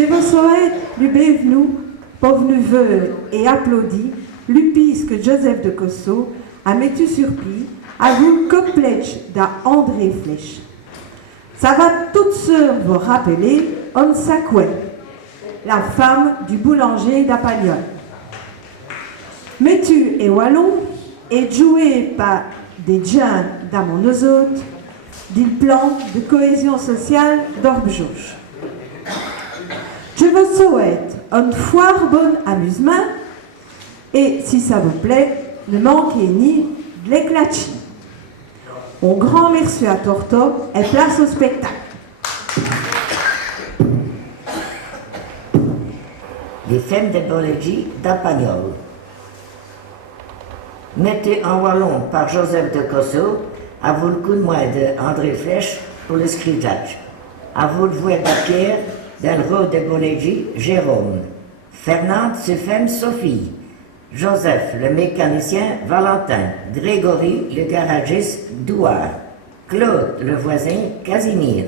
Je vous souhaite le bienvenu, pauvre neveu et applaudi, l'upisque Joseph de Cosso, à Métu Surplis, à vous complète d'André Flèche. Ça va toute seule vous rappeler On Sacouet, la femme du boulanger d'Appalion. Métu et Wallon est joué par des jeunes dans mon autres, du plan de cohésion sociale d'Orbjouche. Je vous souhaite un fort bon amusement et, si ça vous plaît, ne manquez ni de l'éclatchi. Un grand merci à Torto et place au spectacle. Les femmes de Bolégie d'Apagnol. Mettez en wallon par Joseph de Cosso, à vous le coup de main de André Flèche pour le scriptage. À vous le voix de Pierre, d'Elro de Bolégie, Jérôme. Fernande, ses femmes, Sophie. Joseph, le mécanicien, Valentin. Grégory, le garagiste, Douard. Claude, le voisin, Casimir.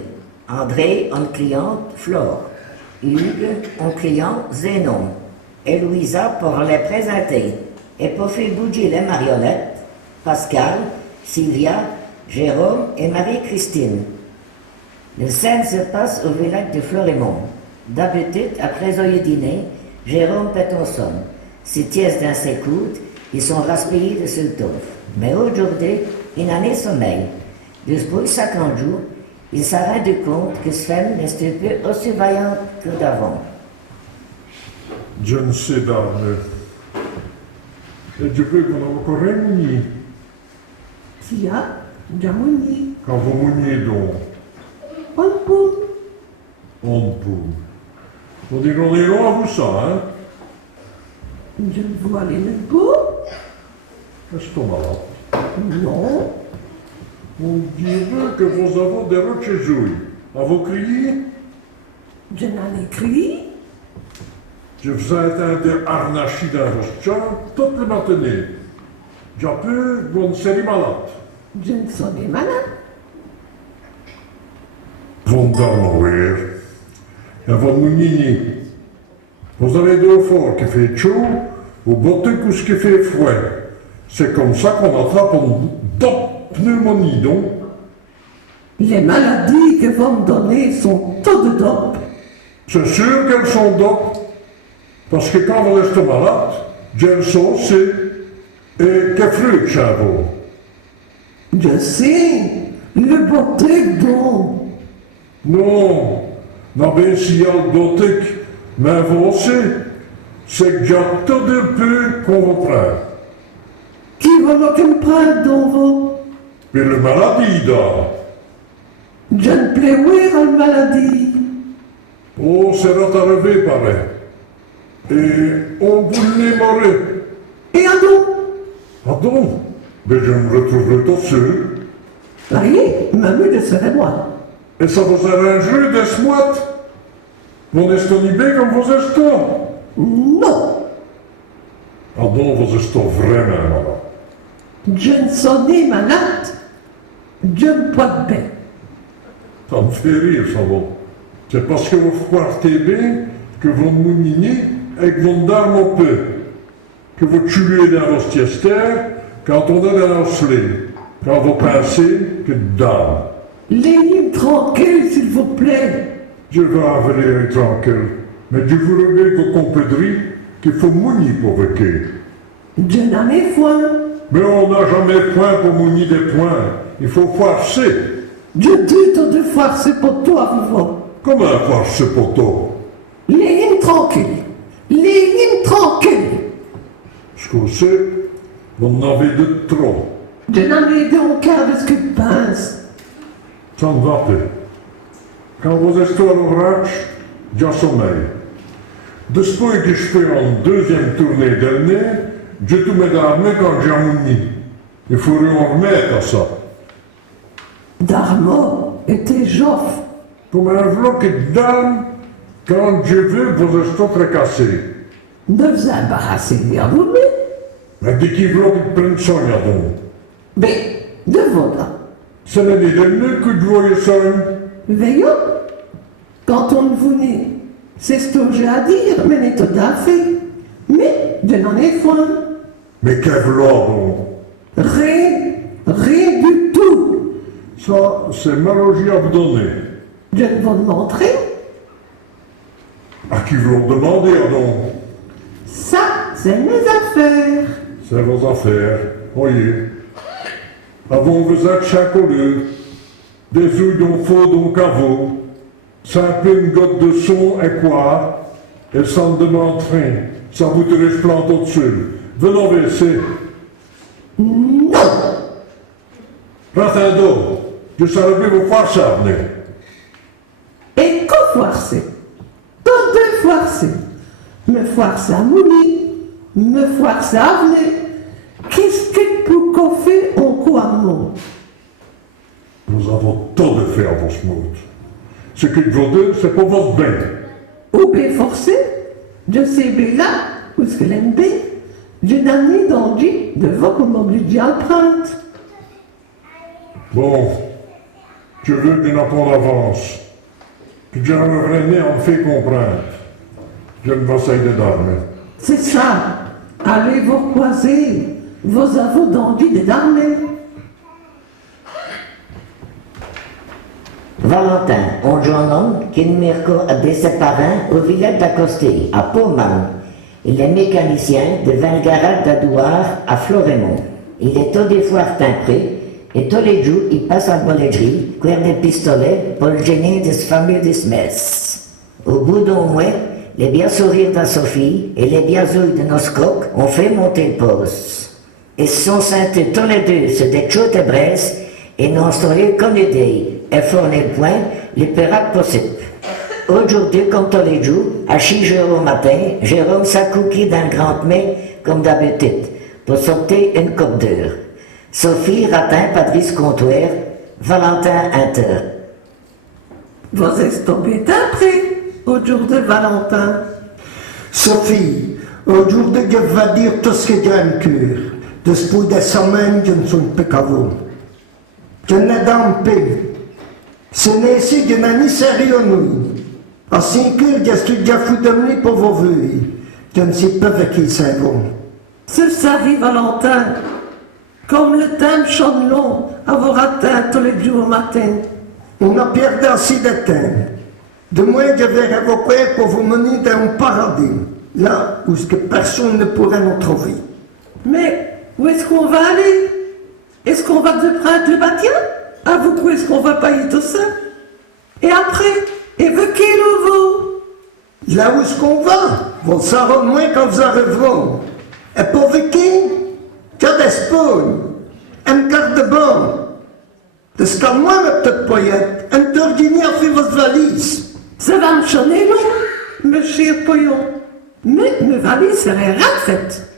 André, en cliente, Flore. Hugues, en client, Zénon. Et Louisa pour les présenter. Et pour faire bouger les marionnettes, Pascal, Sylvia, Jérôme et Marie-Christine. Le scène se passe au village de Florimond. D'habitude, après le dîner, Jérôme pète en somme. Si tièse dans ses coudes, ils sont raspillés de ce taufe. Mais aujourd'hui, il en est sommeil. Depuis 50 jours, il s'est rendu compte que ce femme n'est plus aussi vaillante que d'avant. Je ne sais pas, mais je veux qu'on a encore réuni. Tia, Jamoni, Quand vous mouniez donc, Polpoum, on peut. On dit qu'on est loin à vous ça, hein? je vois les nebos. Est-ce qu'on malade? Non, On dirait que vous avez des rochezouilles. À vous crier? je n'en écris. Je vous ai entendu harnacher dans votre chambre toute la matinée. J'ai peur que vous ne seriez malade. Je ne suis pas malade. Vous dormir. Et vous mounini. Vous avez deux forts qui fait chaud, ou botte qui fait froid. C'est comme ça qu'on attrape une pneumonie, donc. Les maladies que vous me donnez sont toutes dope. C'est sûr qu'elles sont dopes. Parce que quand vous restez malade, j'ai sauce et que fruit chez vous. Je sais, le beauté bon. Non, bien s'il y a le dotique, mais vous aussi, c'est que j'ai tout de peu qu'on vous prend. Qui va me prendre dans vous? Mais le maladie, là. Je ne plais à la maladie. Oh, c'est arrivé, pareil. Et on voulait mourir. Et à nous? Pardon? Mais je me retrouverai tout seul. Voyez, ma mue de serait moi. Et ça vous arrangerait des smoites? Vous estonibez comme vous êtes? Non, Pardon, vous êtes vraiment malade. je ne suis pas malade. Je me porte bien. Ça me fait rire, ça va. C'est parce que vous portez bien que vous mouninez et que vous dormez un peu. Que vous tuez dans votre siestère quand on est dans notre lit. Quand vous pensez que dame. Laissez-moi tranquille, s'il vous plaît. Je vais venir tranquille. Mais je vous regrette que compédrie qu'il faut mounir pour vécu. Je n'en ai point. Mais on n'a jamais point pour mounir des points. Il faut forcer. Je dis de fois c'est pour toi, vivant. Comment forcer pour toi? Laissez-moi tranquille. Laissez-moi tranquille. Ce qu'on sait, vous en avez de trop. Je n'en ai donc qu'un de ce que tu penses. Ça me va plus. Quand vous êtes à l'ouvrage, j'ai sommeil. Depuis que je fais une deuxième tournée d'année, je tout mets dans la main quand j'ai mouni. Il faut en remettre à ça. Darmo était joff. Comme un bloc de dame, quand je veux, vous êtes très cassé. Ne vous embarrassez bien vous-même. Mais dès qu'il veut qu'il prenne soin, donc. Mais, de votre. Ce n'est ni de nous que de voyer ça. Veillons. Quand on vous naît, C'est ce que j'ai à dire, mais n'est tout à fait. Mais je n'en ai point. Mais qu'est-ce donc? Rien du tout. Ça, c'est ma logis à vous donner. Je ne vous montrer. À qui vous le demandez, donc? Ça, c'est mes affaires. C'est vos affaires, voyez. Avant, vous êtes chaque lieu. Des ouilles dont faux, dont caveau. Simple une goutte de son et quoi? Et sans demande rien. Ça vous dirige plante au-dessus. Venons WC. Non. Ratin d'eau. Je savais plus vous faire ça, venez. Et qu'au foircer. Toutes deux foircer. Me foircer à mourir. Me foircer à venir. Qu'est-ce que pour qu'on fait en quoi mot? Nous avons tant de faire, vos smoutes. Ce qu'il vous deux, c'est pour votre bien. Ou bien forcé. Je sais bien là, où ce que l'aime bien. Je n'en ai d'envie de voir comment je emprunte. Bon, je veux bien apprendre d'avance. Que je revenais en me fait comprendre. Je ne vais essayer de dormir. C'est ça. Allez vous croiser. Vos aveux d'envie de dormir. Valentin, un jeune homme qui est de ses parents au village d'Acosté, à Pauman. Il est mécanicien de Vingarade d'Adouar à Florémont. Il est tous des fois timbré et tous les jours il passe à la bolleterie, couvert des pistolets pour le gêner de sa famille de Smith. Au bout d'un mois, les bien sourires de Sophie et les bien ouilles de nos coqs ont fait monter le poste. Ils se sont sentis tous les deux sur des chaudes de braise et n'ont installé comme idée et fourni le point les plus rapide possible. Aujourd'hui, comme tous les jours, à 6 heures au matin, Jérôme s'accouquille dans le grand main comme d'habitude pour sortir une coupe d'heure. Sophie, Ratin, Patrice Comptoir, Valentin, Inter. Vous êtes tombé après, au jour de Valentin. Sophie, aujourd'hui je vais dire tout ce que j'ai en cœur. Depuis des semaines, je ne suis pas qu'à vous. Je n'ai dans paix. Ce n'est ici que je n'ai ni sérieux ni. À 5 heures, je suis déjà fou de nuit pour vos voeux. Je ne sais pas avec qui c'est bon. Ce sarit Valentin, comme le temps chante long à vos ratins tous les jours au matin. On a perdu assez de temps. Demain, je vais révoquer pour vous mener dans un paradis, là où ce que personne ne pourrait nous trouver. Mais où est-ce qu'on va aller? Est-ce qu'on va de prendre le bâtiment? À vous, où est-ce qu'on va payer tout ça? Et après, évoquez nouveau. Là où est-ce qu'on va? Vous le saurez moins quand vous arriverez. Et pour qui? J'ai d'espoir. Un quart de bon. De ce qu'à moi, ma petite poillette, un tordinier a fait votre valise. Ça va me sonner long, monsieur Poyon. Mais me valise serait rafaite.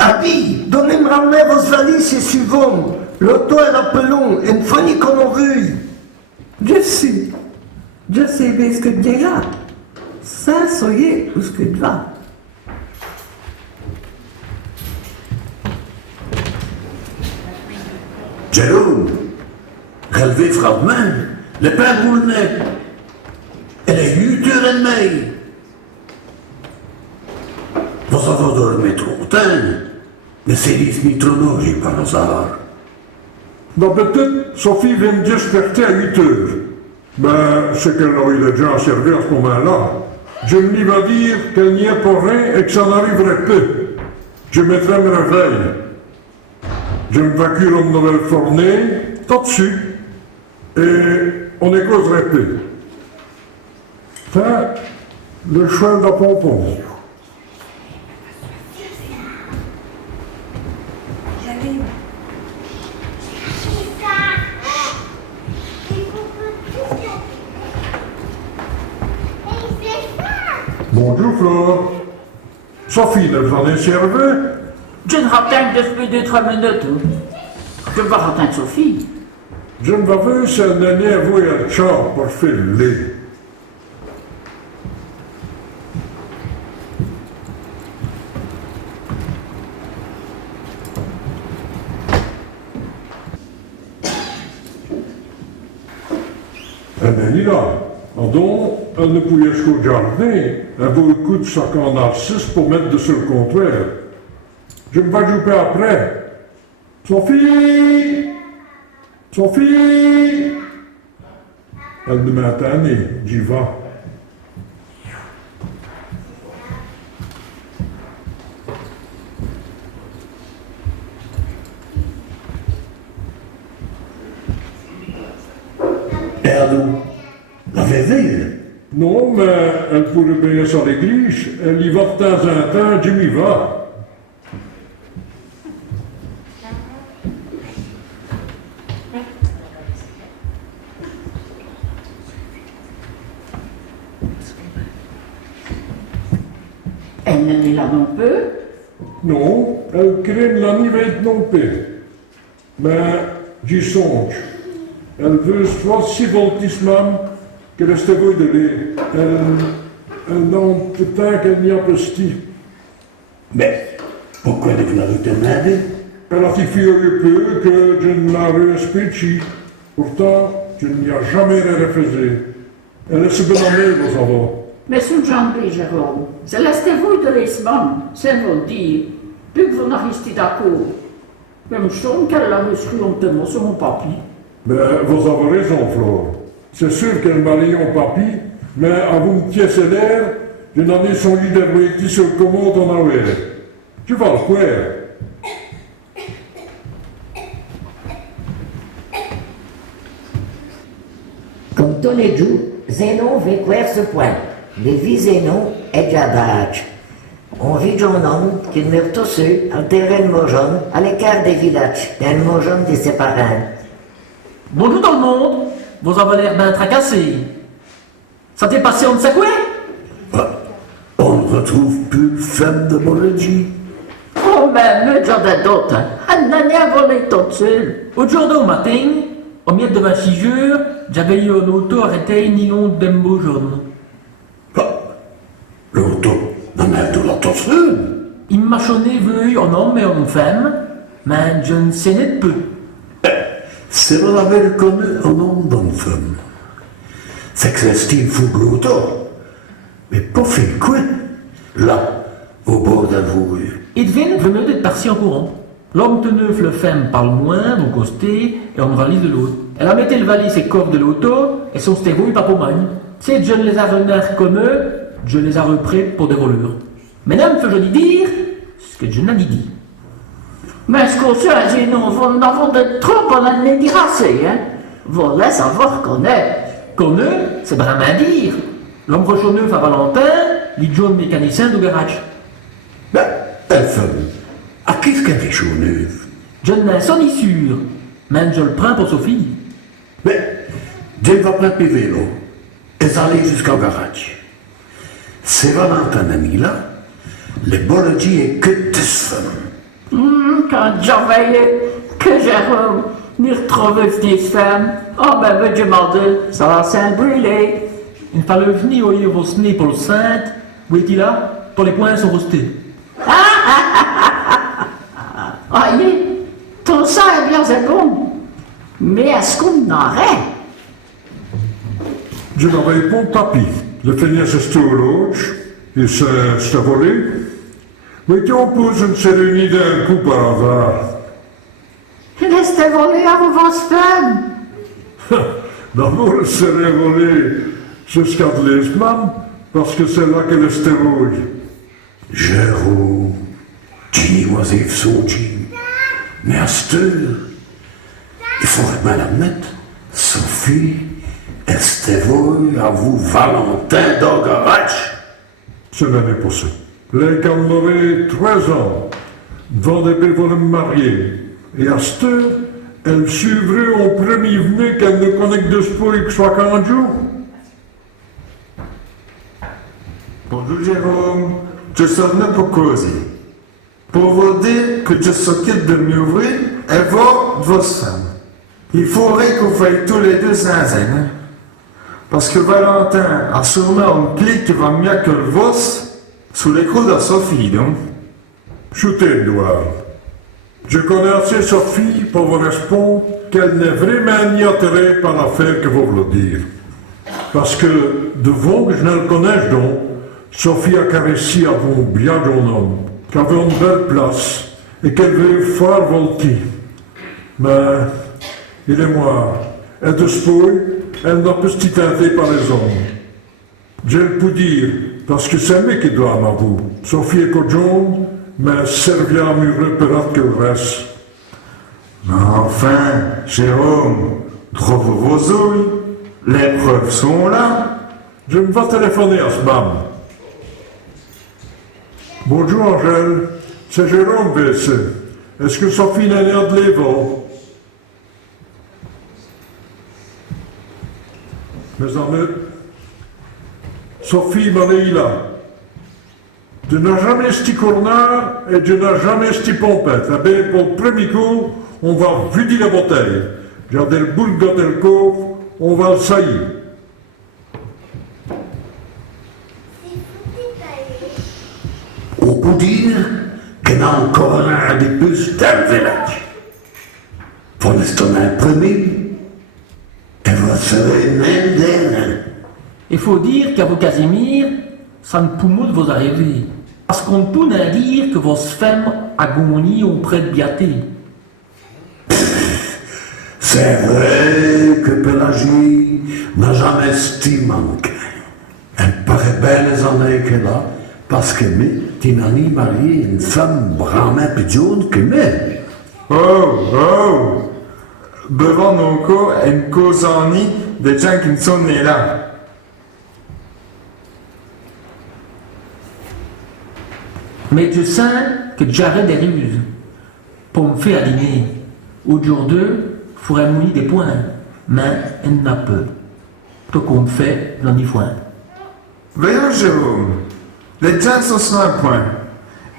Abi, donnez-moi ramener vos valises et suivons. L'auto est appelons, une famille qu'on a vue. Je sais bien ce que tu es là. Ça, soyez où ce que tu vas. Jérôme, relevez frappement, le pain roule net. Elle est 8h30. Vous avez dormi trop tard, mais c'est les trop j'ai par hasard. D'habitude, Sophie vient me desperter à 8 heures. Ben, c'est qu'elle aurait déjà à servir à ce moment-là. Je me va dire qu'elle n'y est pour rien et que ça n'arriverait pas. Je mettrai me réveil. Je me vacuerai une nouvelle fournée, tout dessus, et on écouserait peu. Enfin, le cheval de pompon. Bonjour, Flore. Sophie, ne vous en est servi? Je ne ratteins depuis 2-3 minutes. Je vais ratteindre Sophie. Je ne vais pas si elle n'est à vous et à char pour faire le lait. Elle est là. Donc, elle ne pouvait jusqu'au jardin. Elle vaut le coup de sac en narcisse pour mettre dessus le comptoir. Je me vais jouer après. Sophie! Sophie! Elle ne m'attend, j'y vais. Perdon, la veille. Non, mais elle pourrait bien sur l'église. Elle y va de temps en temps, Jimmy va. Elle n'est pas là non plus. Non, elle craint la nivelle non plus. Mais j'y songe. Elle veut soit si voltissement que reste voi de lait. Elle n'en peut-être qu'elle n'y a pas sti. Mais pourquoi ne vous l'avez demandé? Elle a si furieux peu que je ne la respecte. Pourtant, je n'y ai jamais refusé. Elle est se bonhommer, vous savez. Mais sous jambe, Jérôme, c'est l'estevouille de l'Esman, c'est vous dire, plus que vous n'arrêtez d'accord. Même chose qu'elle l'a reçu hontement sur mon papier. Mais vous avez raison, Flore. C'est sûr qu'elle m'a lié en papy, mais à vous me tiesser l'air, je n'en ai songé d'être sur le commode en arrière. Tu vas le faire. Comme tous les jours, Zénon veut courir ce point. Le vie Zénon est Jabach. On vit un homme qui meurt tout seul, en terrain de Mojon, à l'écart des villages, dans le Mojon de ses parents. Bonjour tout le monde, vous avez l'air bien tracassé. Ça t'est passé on ne sait quoi? On ne retrouve plus le femme de Bologna. Oh, mais j'en ai d'autres. Elle n'a rien volé toute seule. Aujourd'hui au matin, au milieu de 26 heures, j'avais eu un auto arrêté ni long d'un beau jaune. L'auto n'en a de l'attention. Il m'a sonné vu un homme et une femme, mais je ne sais n'est peu. C'est vous avez reconnu un homme d'une femme. C'est que c'est style fou de l'auto. Mais pas fait quoi? Là, au bord de la voie. Il vient venir d'être parti en courant. L'homme teneuf le femme parle moins, donc costé, et on valise de l'autre. Elle a mis le valise et corps de l'auto, et son stérouille pas pour magne. Si je ne les a renards comme eux, je les a repris pour des voleurs. Mesdames, je dis dire ce que je n'ai dit. Mais ce qu'on sait, c'est nous, vous n'avons de trop, on en est dit assez, hein. Vous laissez savoir qu'on est. Qu'on eux, c'est vraiment à dire. L'homme neuf à Valentin, les jeunes mécaniciens de garage. Ben, elle femme. À qu'est-ce qu'elle fait chaud neuf? Je n'en suis ni sûr, mais je le prends pour Sophie. Mais, Dieu va prendre le vélo. Et aller jusqu'au garage. C'est Valentin ami là, le Bologna est que de femme. Quand j'avais que Jérôme n'y retrouvait des femmes, oh ben, je m'en dis, ça va s'embrûler. Il fallait venir au lieu vos nez pour le saint, où est-il là? Pour les poings sont restés. Allez, tout ça est bien, c'est bon. Mais est-ce qu'on en aurait? Je leur réponds, papy. Le feignasse est au loge, il s'est volé. Mais qui on pose une cérémonie d'un coup par hasard. Laissez voler à vos femmes. D'abord, elle serait volée jusqu'à l'Esman, parce que c'est là qu'elle est rouille. Jérôme, Ginny Oisif Soji. Mais à cette heure, il faudrait bien l'admettre, Sophie, Estevoy, à vous, Valentin d'Ogarache. Cela n'est pas ça. Les Calmoré, 13 ans, devant des bénévoles mariés. Et à cette heure, elle suivrait au premier venu qu'elle ne connaît que de ce point que soit 40 jours. Bonjour Jérôme, je suis venu pour causer. Pour vous dire que je s'occupe de m'ouvrir et voir votre femme. Il faudrait que vous fassiez tous les deux zinzin, hein? Parce que Valentin a sûrement une clé qui va mieux que le vôtre sous l'écrou de Sophie, non? Shootez le doigt. Je connais assez Sophie pour vous répondre qu'elle n'est vraiment ni attirée par l'affaire que vous voulez dire. Parce que devant que je ne le connaisse donc, Sophie a caressé avant bien d'un homme, qui avait une belle place et qu'elle veut faire volti. Mais il est mort. Et de ce point, elle n'a pas été teintée par les hommes. Je le peux dire, parce que c'est moi qui dois m'avouer. Sophie est cochonne, mais servia à mieux repérer que le reste. Mais enfin, Jérôme, trouve vos ouilles. Les preuves sont là. Je me vais téléphoner à ce mam. Bonjour Angèle, c'est Jérôme BC. Est-ce que Sophie n'est l'air de l'évo? Mes amis, Sophie m'en est là. Je n'ai jamais esti cornard et je n'ai jamais esti pompette. Eh bien, pour le premier coup, on va vider la bouteille. J'ai des boules de le coffre, on va le saillir. On peut dire qu'il y a encore un de plus dans le village. Pour l'instant, un premier, elle va se même d'elle. Il faut dire qu'à vos Casimir, ça ne peut de vous arriver. Parce qu'on peut pas dire que vos femmes agonie auprès de Biaté. C'est vrai que Pélagie n'a jamais esti manqué. Elle paraît belle les années qu'elle a, parce que Tinani marié une femme vraiment pigeonne que moi. Oh! Devant nos corps, une cause en nid des gens qui ne sont nés là. Mais je sens que j'arrête des ruses pour me faire dîner. Au jour 2, il faudrait mouiller des points, mais elle n'a pas. Tout qu'on fait, j'en ai foin. Voyons, Jérôme, les gens sont sur un point.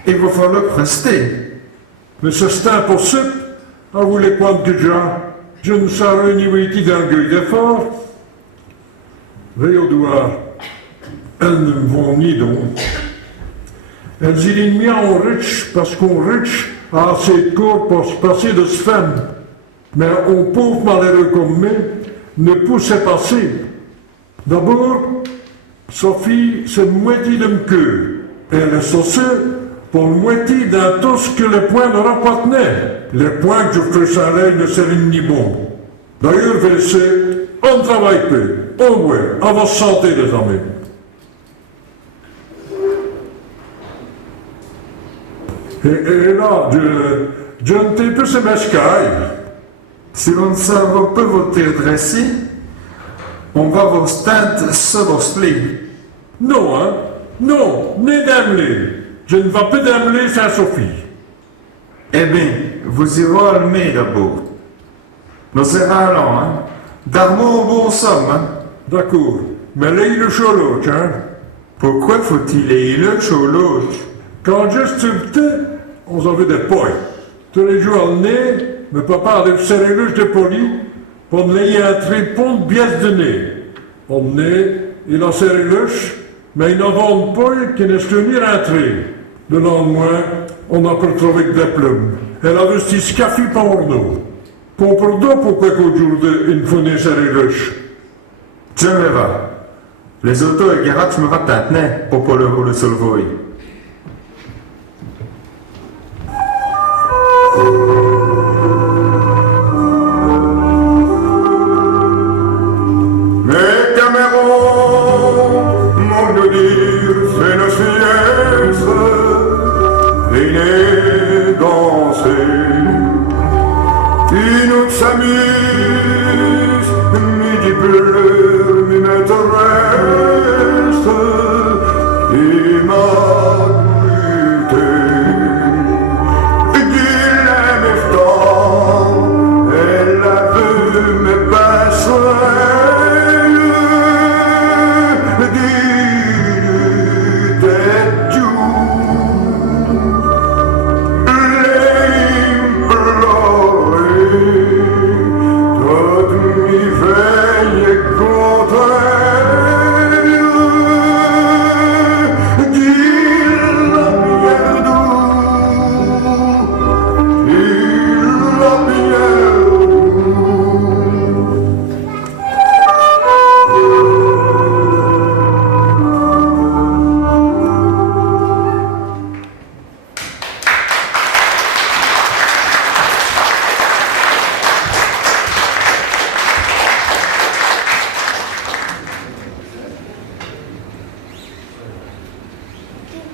Il va falloir rester. Mais c'est impossible. À vous les points que je ne saurais ni où d'un gueule d'effort. Veillez au doigt. Elles ne vont ni donc. Elles éliminent en riche parce qu'on riche a assez de corps pour se passer de ce femme. Mais on pauvre malheureux comme moi ne peut se passer. D'abord, Sophie, c'est moitié de me cœur. Elle est saucée pour moitié d'un tout ce que le point n'aura pas tenu. Les points que je ferai sans l'air ne seraient ni bons. D'ailleurs, VC, on travaille peu. On voit, à votre santé, les amis. Et là, je ne t'ai plus ces mescailles. Si vous ne savez pas votre dresser, on va vous stade sur vos lits. Non, hein? Non, ni d'Amelie. Je ne vais pas d'Amelie sans Sophie. Eh bien, vous irez allumer d'abord. Nous allons, hein? D'armons au bon somme, hein? D'accord. Mais là, il est chaud l'autre, hein? Pourquoi faut-il aller le chaud l'autre? Quand juste petit, on avait des poils. Tous les jours au nez, mais papa avait serré l'âge de poli pour ne l'ayer un tripon de biais de nez. Au nez, il a serré l'âge, mais il n'en vend pas qui n'est tenir un trait. Le lendemain, on a pu retrouver que des plumes. Elle a vesti scaffi pour nous. Comprenez pourquoi qu'aujourd'hui, il faut ne serrer l'âge. Je me vais. Les autos et garages me va maintenant pour pas le rouler sur le voie. Mes camerons manquent de dire, c'est nos siestes, l'aîné danser. Qui nous s'amuse, midi pleure, mi maîtresse, et ma brute. Qu'il aime tant, elle a vu me passer.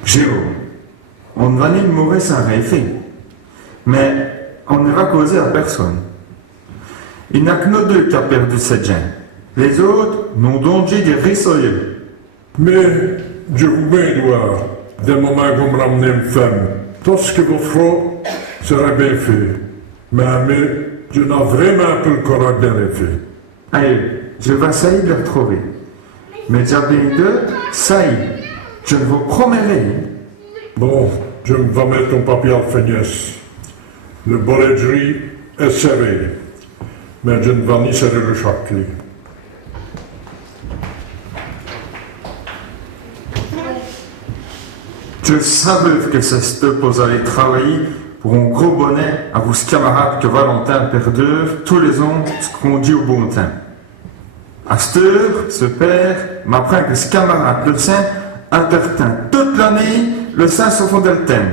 Jérôme, on va ni mourir sans rien fait. Mais on ne va causer à personne. Il n'y a que nous deux qui a perdu cette gens. Les autres n'ont donc dit des rissoyeux. Mais je vous mets, Edouard, dès le moment que vous me ramenez une femme, tout ce que vous ferez sera bien fait. Mais je n'ai vraiment pas le courage de rien faire. Allez, je vais essayer de le retrouver. Mais déjà bien deux, ça y est, je vous promets rien. Bon, je me vais mettre ton papier à la feignasse. Le bolletterie est serré, mais je ne vais ni serrer le châtelet. Je savais que c'était pour aller travailler pour un gros bonnet à vos camarades que Valentin perdure tous les ans ce qu'on dit au bon temps. À cette heure, ce père m'apprend que ce camarade, le saint, entretient toute l'année le saint sur fond d'Elten,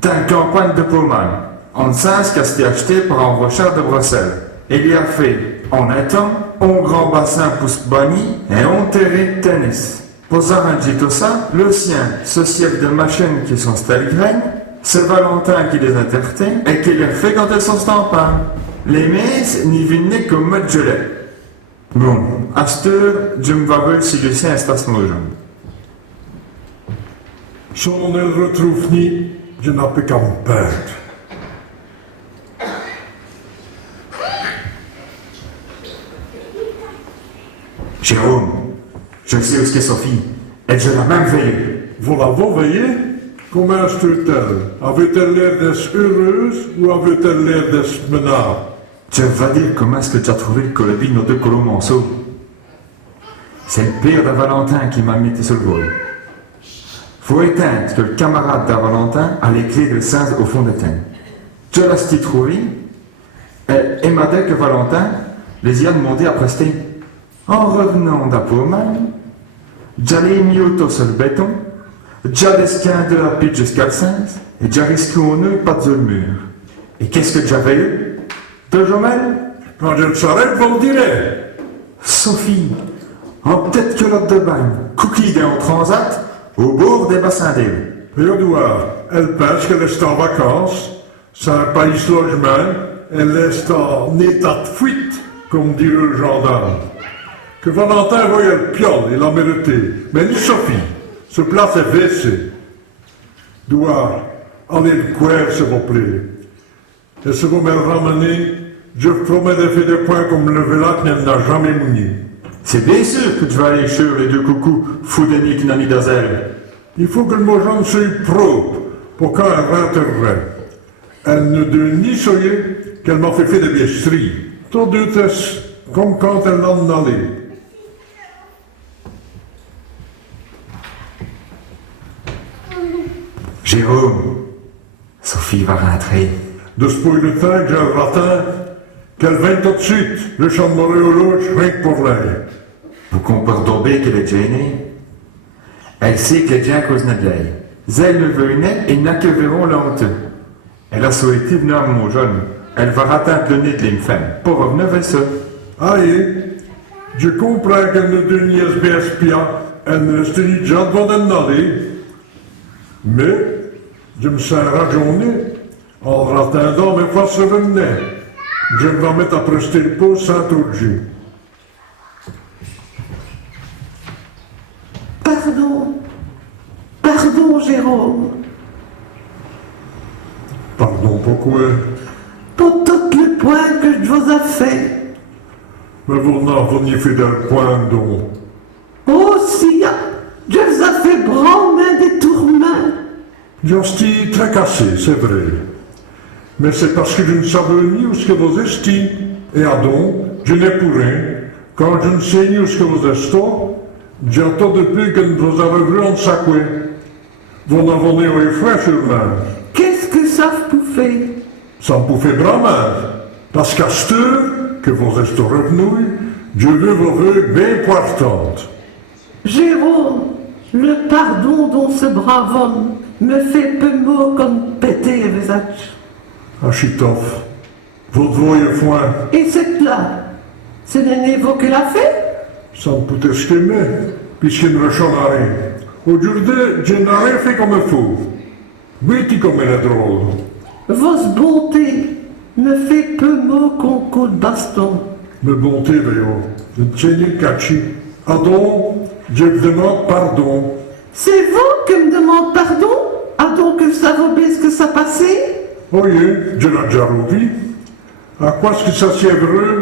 dans la campagne de Pommane, en sens qu'a été acheté par un rochard de Bruxelles. Il y a fait, en étant, un grand bassin pour se banni et un terrain de tennis. Pour arranger tout ça, le sien, ce siècle de machines qui sont stalgraines, c'est Valentin qui les entretient et qui les fait quand elles sont stampées. Les messes n'y viennent que mettre gelée. Bon, à cette heure, je me vais voir si Lucien est à ce moment. Si on ne le retrouve ni, je n'ai plus qu'à me perdre. Jérôme, je sais où est Sophie. Elle je la même veillée. Vous l'avez veillé? Comment est-elle? Avait-elle l'air d'être heureuse ou avait-elle l'air d'être menable? Je vais dire comment est-ce que tu as trouvé le colobine nos deux colomonceaux. C'est le père de Valentin qui m'a mis sur le vol. Faut éteindre que le camarade de Valentin a les clés de Saint au fond de Tène. Je l'ai trouvé et m'a dit que Valentin les y a demandé à prester. En revenant d'Apoman, j'allais mis auto sur le béton, j'ai desquin de la pite jusqu'à le sens, et j'ai risqué au nœud pas de le mur. Et qu'est-ce que j'avais eu? De jumelles? Quand je le saurai, vous me direz. Sophie, en peut-être que l'autre de bagne, cookie d'un transat, au bord des bassins d'île. Et Edouard, elle pense qu'elle est en vacances, c'est un pays logement, elle est en état de fuite, comme dirait le gendarme. Que Valentin voyait le piole, il l'a mérité. Mais ni Sophie, ce place est baissé. Edouard, allez le couvert, s'il vous plaît. Et si vous me le ramenez, je vous promets de faire des points comme le Vélac n'a jamais mouni. C'est bien sûr que tu vas aller sur les deux coucous, Foudeni qui n'a ni d'azelle. Il faut que le mojon soit propre pour quand elle rentrerait. Elle ne doit ni soyer qu'elle m'a fait des biesteries. Tout deux tests, comme quand elle en allait. Jérôme, Sophie va rentrer. De ce point de temps que j'ai un ratin, qu'elle vient tout de suite, le champ de Montréal, rien que pour l'air. Vous comprenez qu'elle est gênée? Elle sait qu'elle est déjà à cause de l'ail. Zelle le venait et n'a que verront longtemps. Elle a souhaité venir à mon jeune. Elle va rater le nez de l'infâme pour revenir vers ça. Aïe, je comprends qu'elle ne donne ni SBSPA, elle ne reste ni déjà devant d'en aller. Mais, je me sens rajonné en attendant mes fois se revenait. Je vais mettre à prester le pot sans trop de jus. Pardon, Jérôme, Pardon, pourquoi? pour tout le point que je vous ai fait. Mais vous n'en veniez fait d'un point, donc. Aussi, je vous ai fait branler des tourments. J'en suis très cassé, c'est vrai. Mais c'est parce que je ne savais ni où ce que vous êtes. Et à donc, je n'ai pour rien. Quand je ne sais ni où ce que vous êtes, j'entends depuis que vous avez vu en sacoué. Vous n'en venez au frère sur main. Qu'est-ce que ça vous fait? Ça me fait bramage. Parce qu'à cette heure que vous êtes revenu, je veux vous voir bien pointante. Jérôme, le pardon dont ce brave homme me fait peu mot comme péter le visage. Achitoff, vous voyez foin, Et cette là, ce n'est vous qui l'a fait? ça me peut esquemer, puisqu'il ne ressemble à rien. Aujourd'hui, je n'ai rien fait comme il faut. Oui, tu comme elle est drôle. Vos bonté me fait peu mot qu'on coup de baston. Mais bonté, Véo, je ne sais ni caché. Adon, je vous demande pardon. C'est vous qui me demandez pardon? Ah donc que ça vaut bien ce que ça passait? Oui, je l'ai déjà revu. À quoi est-ce que ça c'est vrai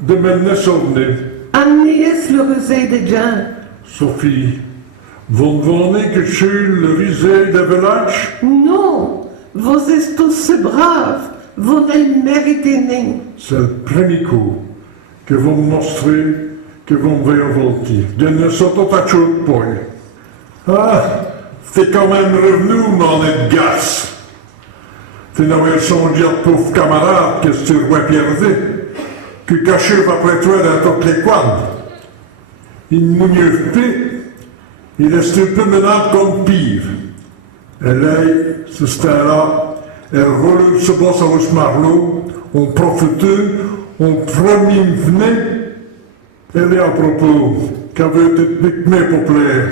de mener souvenir? Agnès le rusé des gens. Sophie, vous ne venez que chez le risé de village? Non, vous êtes tous braves, vous ne méritez ni. C'est le premier coup que vous me montrez, que vous me révoltez. Je ne saute pas de point. Ah, t'es quand même revenu, mon Edgas. Tu n'avais songé à pauvre camarade que tu aurais perdu, que caché après toi dans toutes les coins. Il ne mouille plus, il est un peu menant comme pire. Elle est, ce stade-là, elle roule ce boss à vos marlots, on profite, on premier venait. Elle est à propos, qu'avait été mes populaires.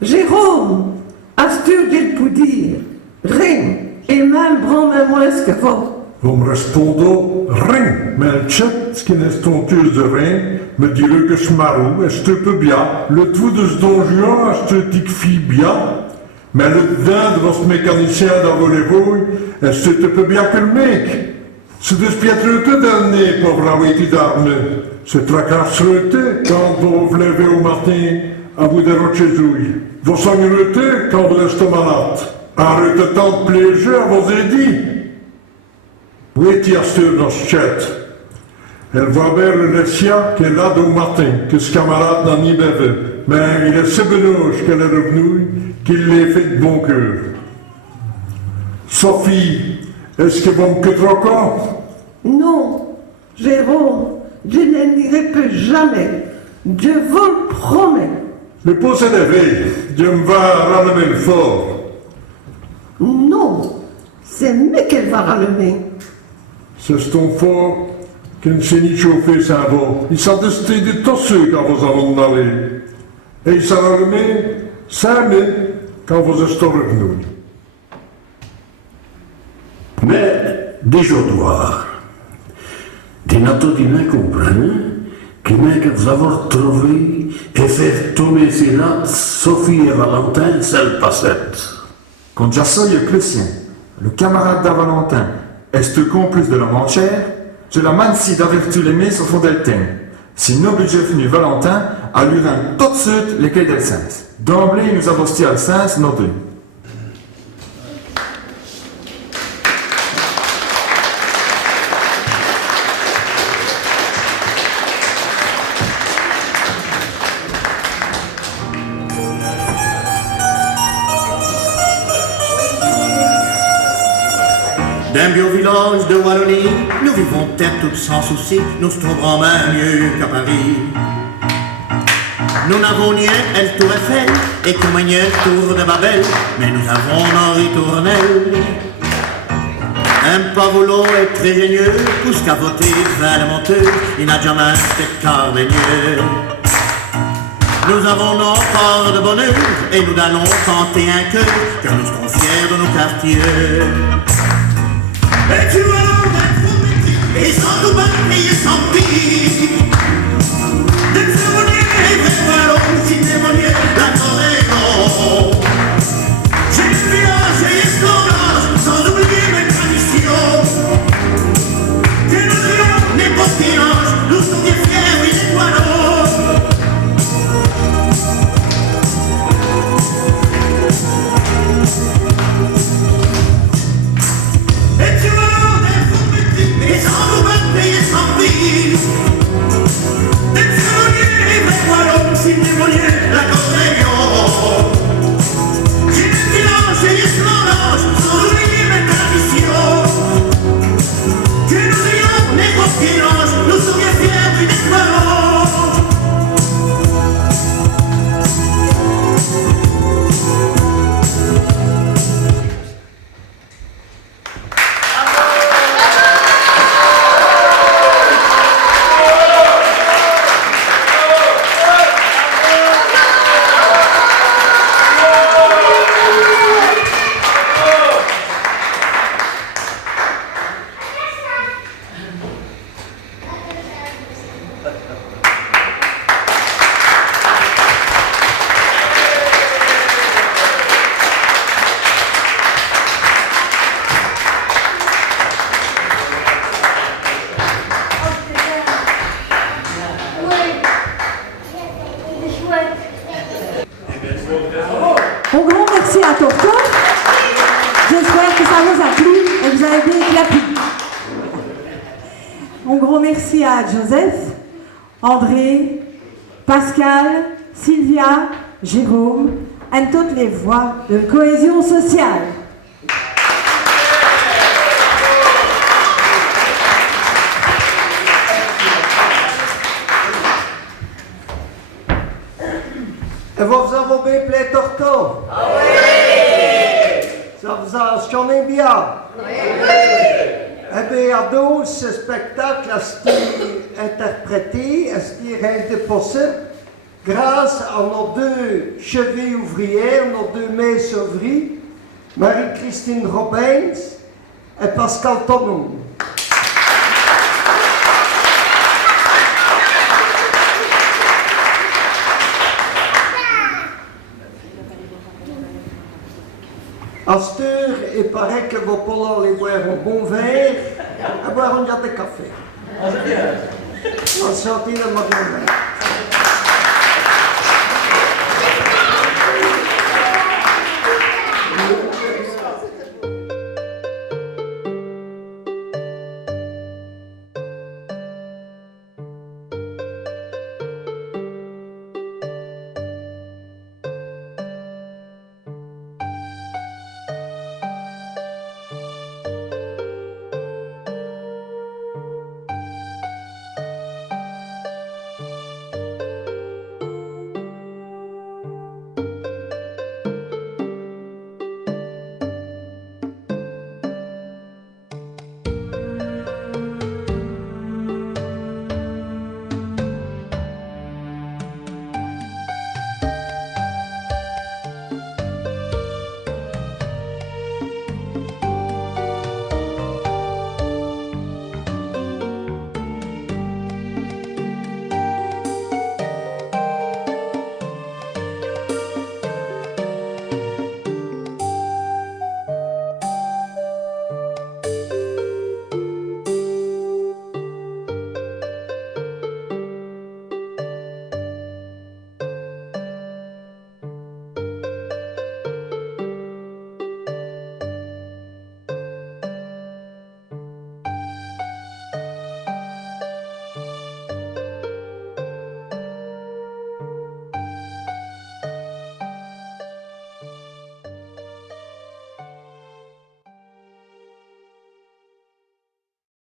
Jérôme, Astur dit pour dire, rien, et même prends moins ce que vous. Vous me répondez rien, mais le chat, ce qui n'est tonteuse de rien, me dirait que ce marou, est-ce que peut bien, le tout de ce donjon, est-ce que tu fille bien, mais le dedans de votre mécanicien dans vos lévouilles, est-ce que tu peux bien que le mec? C'est de ce piètre dans le nez, pauvre avoué d'armes. C'est tracassereté quand vous vous levez au matin à vous de rochezouille. Vous sangreté quand vous restez malade. Arrêtez tant de plaisir, vous ai dit. Oui, tiens, dans ce chat. Elle voit bien le Lessia qui est là au matin, que ce camarade n'en y bavait. Mais il est si benouche qu'elle est revenue, qu'il l'ait fait de bon cœur. Sophie, est-ce que vous me quitterez encore? Non, Jérôme, je ne n'irai plus jamais. Je vous le promets. Le pouce est levé, je me vais rallumer le fort. Non, c'est moi qu'elle va rallumer. C'est ton fort qui ne sait ni chauffer sa voix. Il s'en desté de tous ceux quand vous allez en aller. Et il s'en rallumé 5 000 quand vous êtes revenus. Mais déjoudoir, des natodinés comprennent qui n'est que vous avoir trouvé et faire tomber ses notes Sophie et Valentin, celle passette. Quand j'assoille le sien, le camarade d'A Valentin, est-ce con plus de la manchère, je la mancie d'avertir les mets au fond d'Elten. Si nos budgets venus Valentin, à l'urin tout de suite les quais d'Elsens. D'emblée, nous avons à Elsens nos deux. D'un bio village de Wallonie, nous vivons tête toute sans souci, nous se trouverons même mieux qu'à Paris. Nous n'avons ni un Tour Eiffel et Coumagné Tour de Babel, mais nous avons Henri Tournel. Un pavolo est très génieux, pousse qu'à voter vers le monteux, il n'a jamais acheté de carmenieux. Nous avons nos parts de bonheur et nous allons tenter un cœur, car nous serons fiers de nos quartiers. Et tu as d'être et sans tout battre et sans pire. D'être cérémonier et vraiment si démonier la tornado. J'ai le village et l'esclavage, sans oublier mes traditions. Que nous ayons n'importe quel âge, nous sommes des fiers et des poileaux. Et tu vas et sans nous battre et sans pire. merci à Torto. J'espère que ça vous a plu et que vous avez bien clapé. Un gros merci à Joseph, André, Pascal, Sylvia, Jérôme, et toutes les voix de cohésion sociale. Et vous avez bien plein Torto? Ah oui! Ça vous a sonné bien? Oui! Eh bien, à dos, ce spectacle a été interprété, est-ce rendu possible grâce à nos deux chevilles ouvrières, nos deux messes ouvrières, Marie-Christine Robins et Pascal Tonon. À cette heure, il paraît que vous pouvez aller boire un bon verre et boire un verre de café. On sortit le matin.